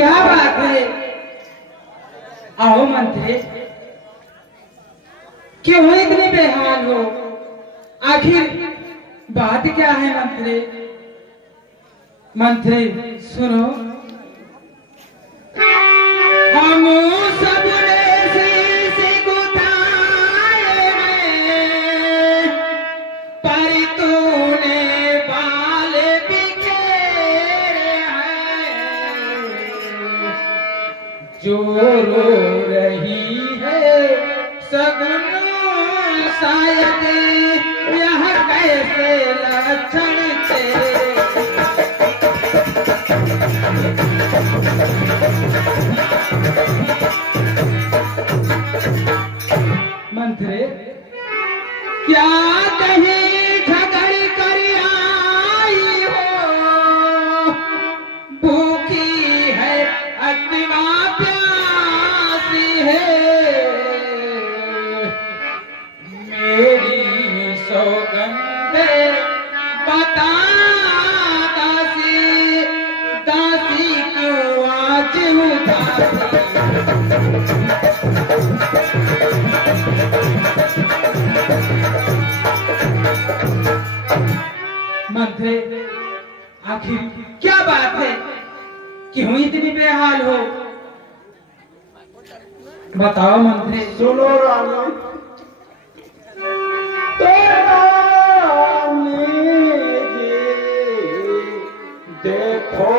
क्या बात है? आओ मंत्री, क्यों इतने बेहाल हो? आखिर बात क्या है मंत्री? मंत्री सुनो, हम सबने शीश गुथाए हैं, पर तूने बाल बिखेरे हैं। जो रो रही है सगुन शायद यह कैसे लक्षण तेरे। मंत्री क्या कहीं झगड़ कर आई हो? भूखी है अथवा प्यासी है, मेरी सौगंध बता दासी, दासी क्यों आज उदासी। मंत्री आखिर क्या बात है? क्यों इतनी बेहाल हो? बताओ मंत्री। सुनो रानी, तो रानी जी देखो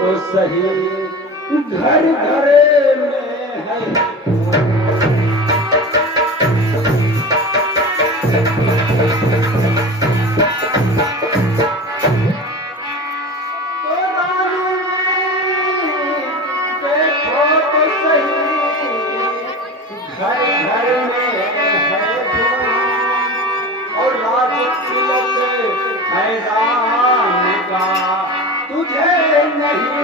तो सही, घर घर में है तुझे नहीं।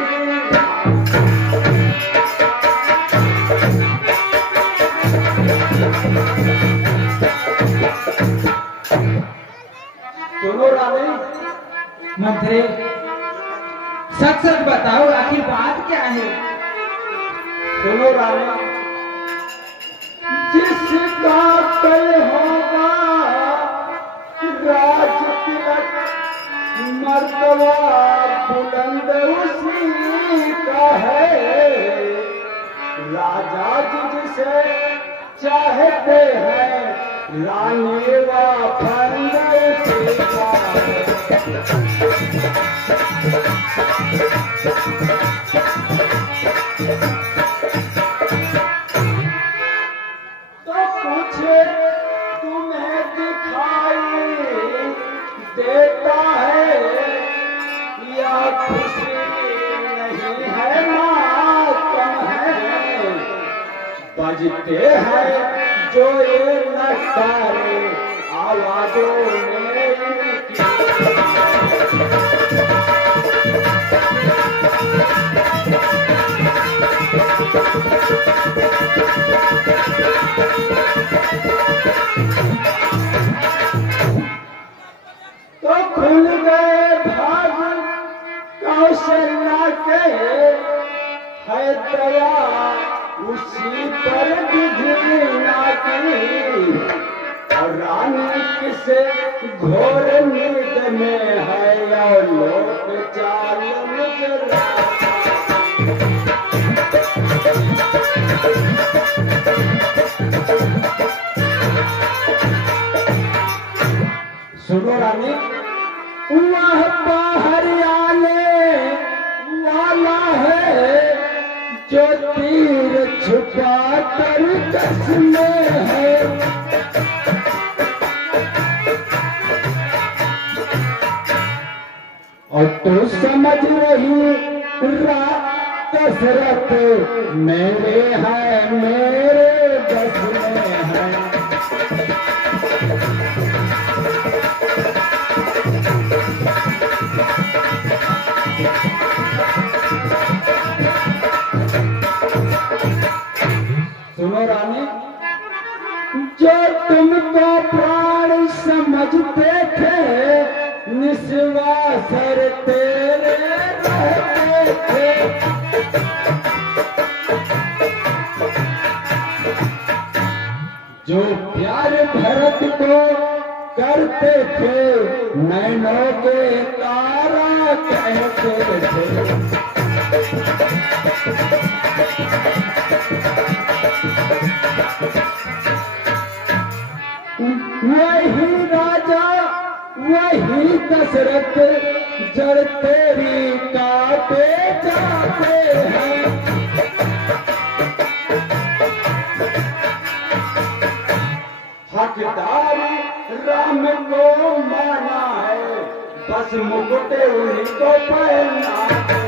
सुनो रानी। मंत्री सच सच बताओ, आखिर बात क्या है? सुनो रानी, जिसका कल होगा राज तिलक, मर्तबा बुलंद उसी का है। राजा जी जिसे चाहते हैं, रानी वा फंद उसी का है। तो कुछ तुम्हें दिखाई देता है या खुशी नहीं है, मातम है। बजते हैं जो ये नशारे आवाजों में इनकी। तो खुल गए भाग कौशल्या के, है दया उसी पर विधिना की। और रानी किसे घोर नींद में है, और लोक चाल मुजरा। सुनो रानी, वह बाहर आने वाला है, जो तीर छुपा कर कस में है। और तू समझ रही दशरथ मेरे है, मेरे बस में है। सुनो रानी, जो तुमको प्राण समझते थे, निस्वासर तेरे रहते थे। जो प्यार भरत को करते थे नैनों के तारा कहते थे। वही राजा वही दशरथ जड़ तेरी काटे जाते हैं। हकदारी राम को माना है, बस मुकुट उनको पहना है।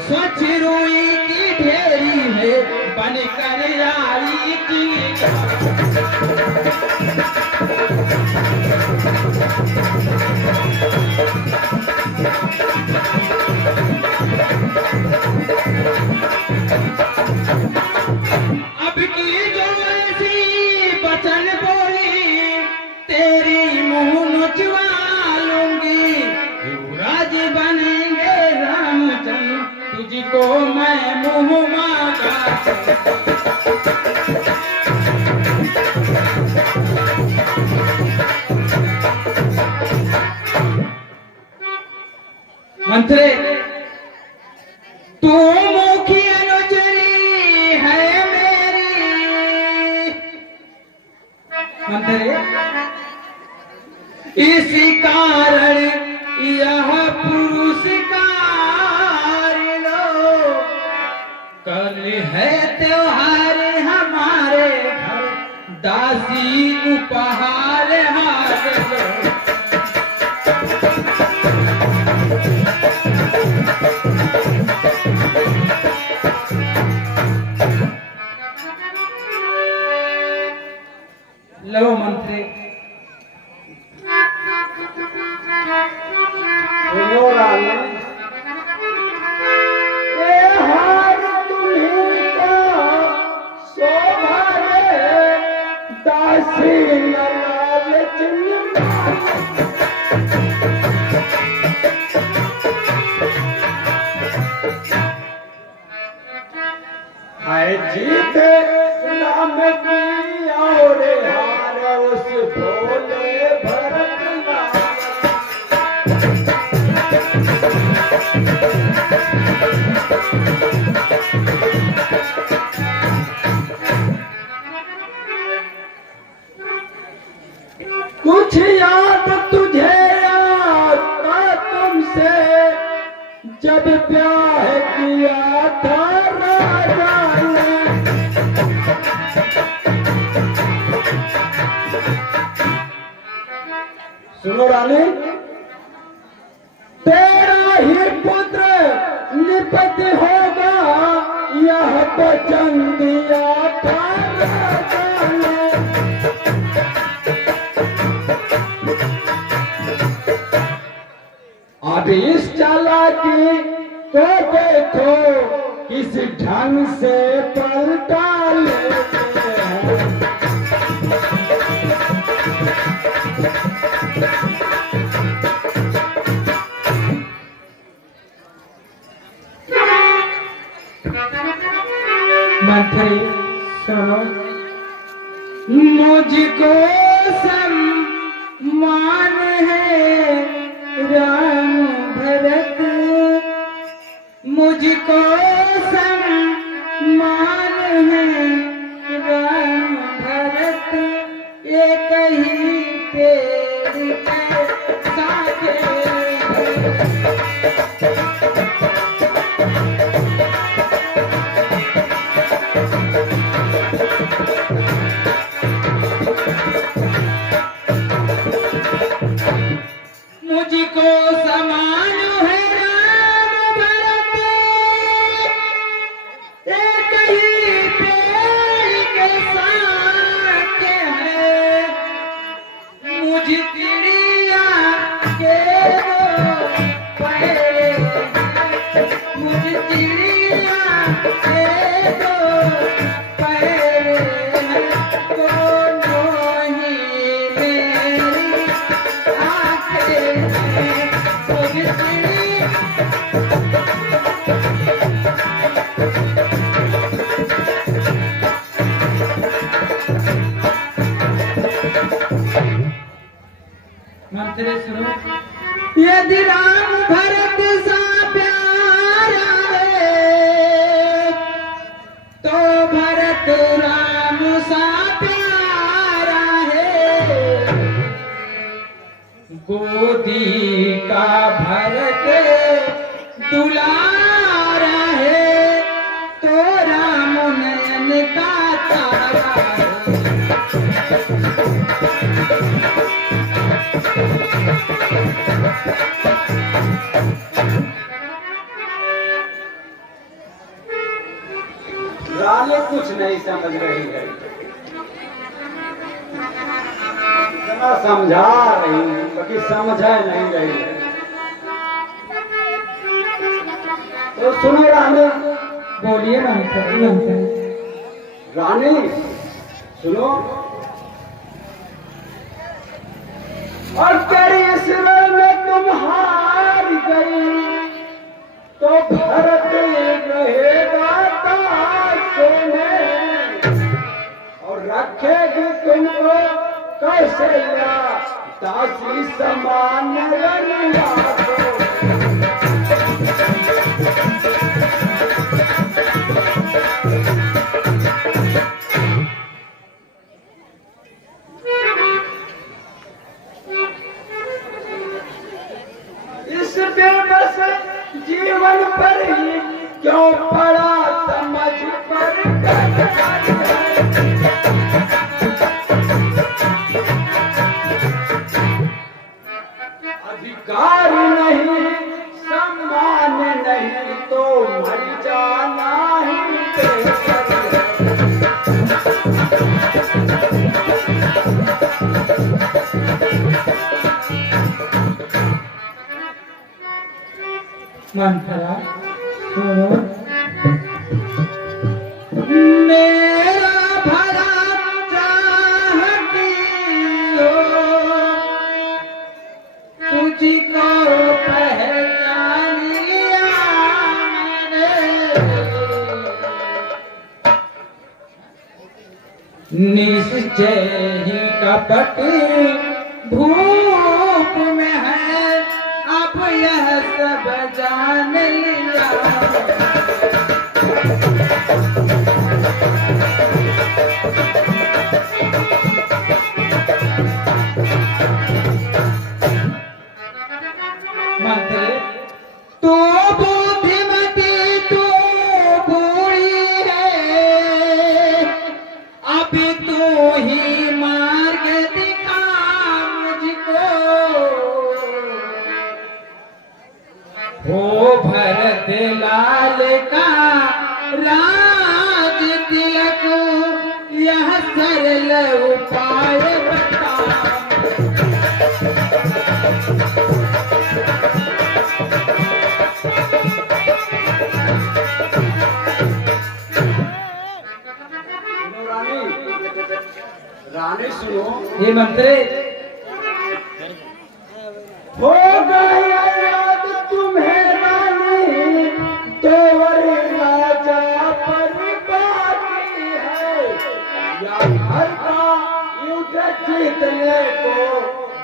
स्वच्छ रूई की ढेरी है बनकर आई की। अब की जो ऐसी बचन बोली तेरी मुंह नुचवा लूंगी। युवराज बनेंगे रामचंद्र तुझको मैं मुंह मांगा। मंत्रे तू मुखी अनुचरी है मेरी। मंत्रे इसी कारण यह पुरस्कार लो। कल है त्योहार हमारे घर दासी उपहार हार लो। लो मंत्री सुनो रानी, ये हार तुम्हीं का शोभा है, दासी न लालच न है जीत नाम की और हार उस भोले भरत नाम। कुछ याद तुझे आता तुमसे जब ब्याह किया था राजा ने। सुनो रानी, तेरा ही पुत्र निपति होगा यह वचन दिया था राजा ने। अब इस चालाकी को देखो किस ढंग से पलटा लेते हैं। मंत्री सुनो, मुझको सम्मान है राम भरत। मुझको सम्मान है राम भरत। एक ही पेड़ के साथ मुझको समान है राम भरत। एक ही पेड़ मंत्र सुनो। यदि राम भरत सा प्यारा है तो भरत राम सा प्यारा है। गोदी का भरत दुलारा है तो राम नयन का तारा है। रानी कुछ नहीं समझ रही है, इतना समझा रही है बाकी समझ नहीं रही है। तो सुनो रानी। बोलिए मंत्र। रानी सुनो, और तेरी इसमें में तुम हार गई तो भरत रहेगा ताशे में, और रखेगी तुमको कौशल्या दासी समान रंगा को। जीवन पर ही क्यों पड़ा समझ पर अधिकार नहीं सम्मान नहीं तो मर जाना ही मंत्रा सुनो। मेरा भला चाहती हो तुझको पहचान लिया मैंने। निश्चय ही कपट भूप में है अब यह सब जान लिया। मंत्र तो बुद्धिमती तो बूढ़ी है अब तू ही मार्ग दिखा मुझको। हो भरत लाल का राज तिलक यह सरल उपाय बता। रानी सुनो। ये मंत्र हो गया याद तुम्हें रानी तो राजा पर बाकी है, या घर का युद्ध जीतने को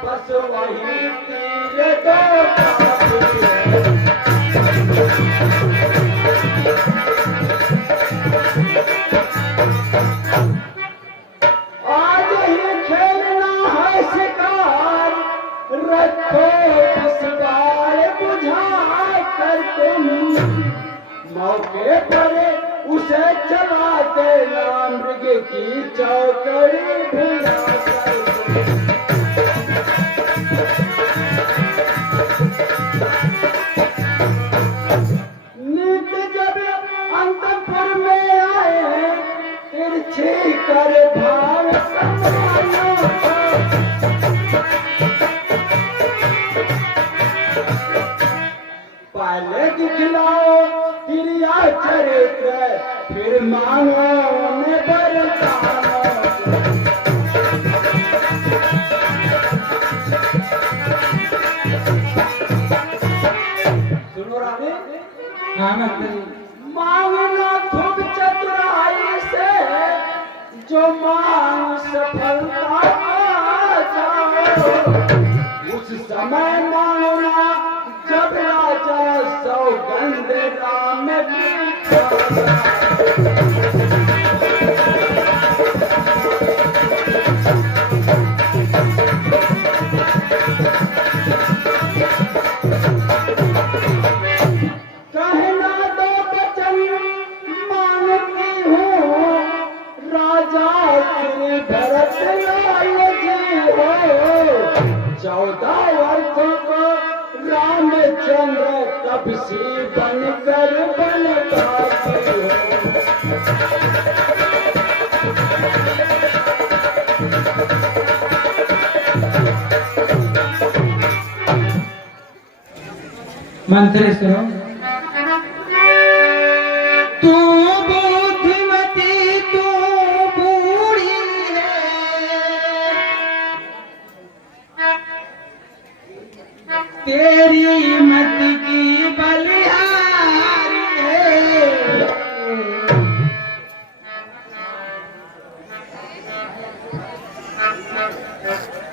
बस वही तीर दो काफी है। आज ही खेलना है शिकार रखो इस बुझा कर तुम, मौके पर उसे चला देना मृग की चौकड़ी भिड़ा कर। नित्य जब अंतपुर में आए तिरछी कर भाव पहले दिखलाओ तिरिया चरित्र फिर मांगो ने बरताओ। सुनो रानी। हाँ मंत्र मांगना खूब चतुराई से जो मांग सफलता पा जाओ, उस समय मांगना जब राजा सौगंध राम की कहना दो वचन मांगती हूँ राजा श्री भरत लाल जी हो 14 वर्षों को रामचंद्र तपसी बनकर बनवाती हो मंत्री सुनो। तू बुद्धिमती तू बूढ़ी है, तेरी मत की बलिहारी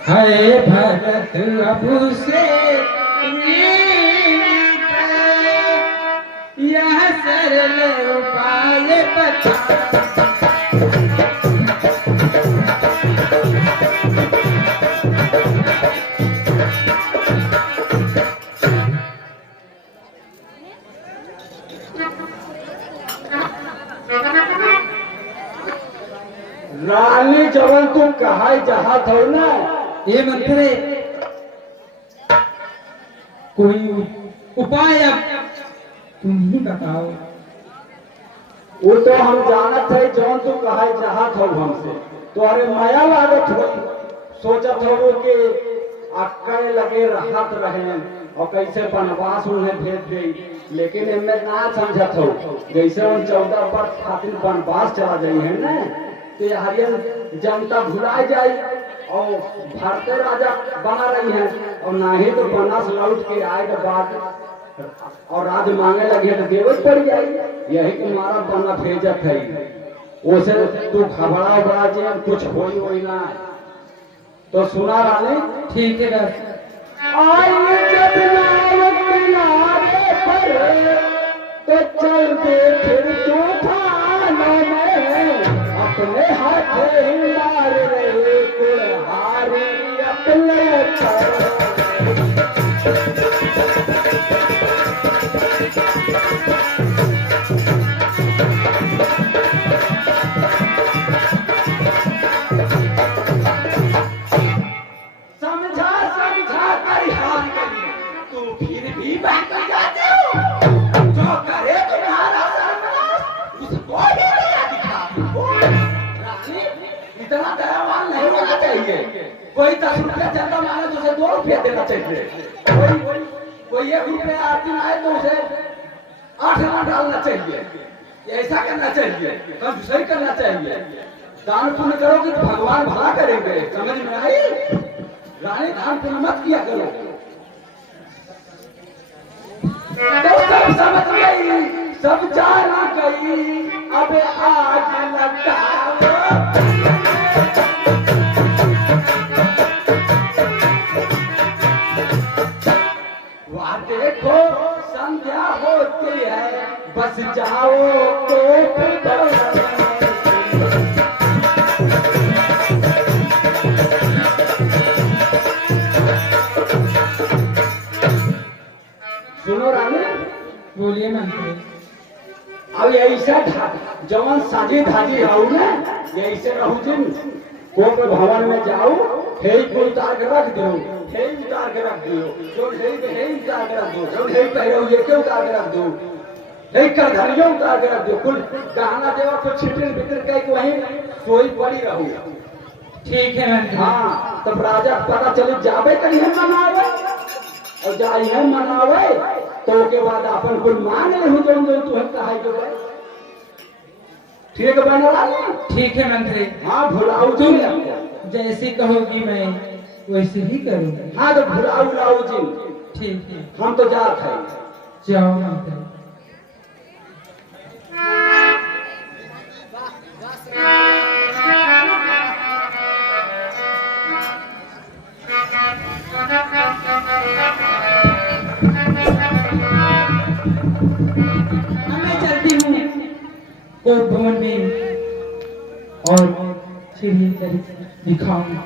है भरत अब से यह सरल उपाय बता। रानी जवन तू कहा जहा थो ना ये मंत्री कोई उपाय अब तुम ही बताओ। वो तो हम जानत है जौन तू कहा चाहत हो हमसे तो अरे माया लागत हो सोचत हो कि अक्कड़ लगे राहत रहे और कैसे वनवास उन्हें भेज गई लेकिन इनमें ना समझत हो जैसे उन 14 वर्ष खातिर वनवास चला गई है ना तो हरियन जनता भुला जाए और भारतीय राजा बना रही है और ना ही तो बनस लौट के आए के बाद और राज मांगे लगे तो देवत पड़ जाए यही कि मारा बना भेजत है उसे तू घबरा बड़ा जे कुछ होई होई ना तो सुना रानी ठीक है आई जब नाव किनारे पर तो चल दे फिर तूफानों में अपने हाथे ही मार रहे कुल्हारी अपने समझा समझा कर हार करी तू फिर भी बहक जाते हो जो करे तुम्हारा सर्वनाश उसको ही दया दिखाती हो रानी इतना दयावान नहीं होना चाहिए कोई 10 रुपया चंदा मांगे तो उसे 2 रुपया देना चाहिए कोई 1 रुपया आरती आए तो उसे 8 आना डालना चाहिए ऐसा करना चाहिए तब सही करना चाहिए दान पुण्य करोगे तो भगवान भला करेंगे समझ में आई रानी दान पुण्य मत किया करो तो सब समझ गई सब जाना गई अब आग लगाओ वहाँ देखो संध्या होती है बस जाओ तो सुनो रानी बोलिए मंत्री। अब ऐसा जवन साजी धाजी आओ ना ऐसे रहू जिन कोप भवन में जाओ हे को उतार के रख दो हे उतार के रख दो जो हे उतार के रख दो जो हे पहरो ये क्यों उतार के रख दो हे कर धरियो उतार के रख दो कुल गहना देवा को छिटिल बितर कई को वहीं सोई पड़ी रहू ठीक है मंत्री। हाँ तब राजा पता चले जाबे कहीं मनावे और जाई है मनावे तो के बाद अपन कुल मान ले हो जो तू है कहा जो है ठीक है बना ठीक है मंत्री। हाँ भुलाऊ तुम जी जैसी कहोगी मैं वैसे ही करूंगी। हाँ तो भुलाऊ लाऊ जी ठीक है हम तो जात है जाओ मंत्री। Thank you. को भवन में और चिड़िया दिखाऊंगा।